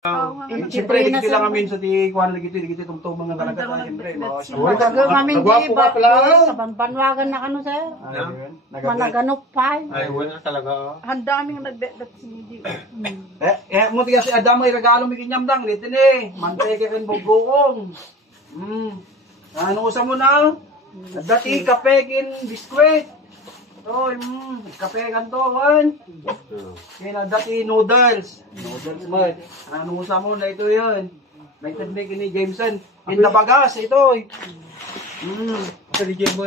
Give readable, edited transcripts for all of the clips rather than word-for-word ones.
Siyempre, digiti lang amin sa ti kuwan lagi digiti tungtong mga talaga siyempre. Kami di ba sa banwagan na kano sir. Managanop pa. Ay, wala talaga. Handa aming nagbedat si Midi. Mo tiga si Adam ay regalo mi kinyamdang dito ni. Manteke ken bubukong. Ano usa mo na? Dati kape ken biskwit. Oh, kape kanto wan. Kaya dati noodles. Noodles mo. Ano usa mo na ito 'yun. May technique ni Jameson. Indabagas ito. Sa DJ mo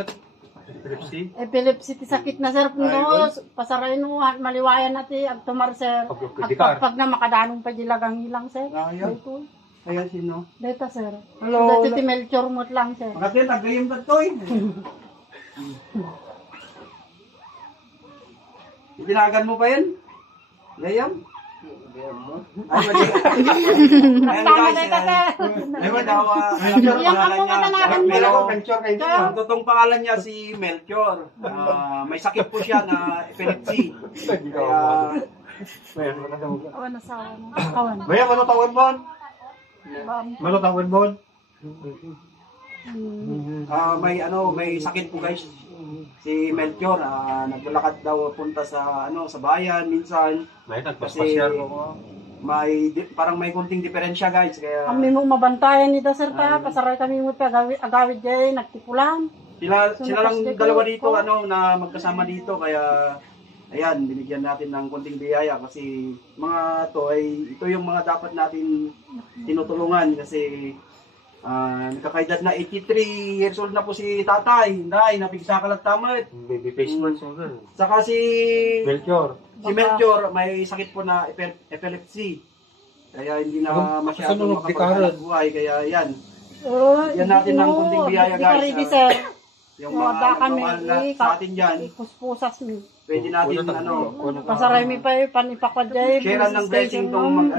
epilepsy. Epilepsy ti sakit na sir no. Pasaray no maliwayan nati ag tumar sir. Pag na makadanong pa dilagang ilang sir. Ito. Ayan sino? Data sir. Hello. Dati ti Melchor mo lang sir. Magati tagayim ka toy. Itinagan mo pa yan? Layam? Tama na ito sir. Yung ako matanagan mo. Ang totoong pangalan niya si Melchor. May sakit po siya na epilepsy. Awan asawa mo. Awan. Baya, malutawin mo? Malutawin mo? May sakit po guys. Si Melchor, naglalakad daw punta sa sa bayan minsan. May nagpaspasyal ko. Parang may kunting diferensya guys, kaya Kami mo mabantayan nito sir ta, pasaray kami mo pa agawid jay nagtipulan. sila lang dalawa dito na magkasama dito, kaya ayan, binigyan natin ng kunting biyaya kasi ito yung mga dapat natin tinutulungan kasi nakakaedad na 83 years old na po si tatay. Nay, napigsa ka lang tamad. Baby face man so gan. Saka si Melchor, may sakit po na epilepsy. Kaya hindi na masyadong makapaghanap buhay. Kaya yan. Yan natin ng kunting biyaya guys. Yung mga normal na sa atin dyan. Ikuspusas mi. Pwede natin Pasaray mi pa panipakwad jay. Share ng blessing tong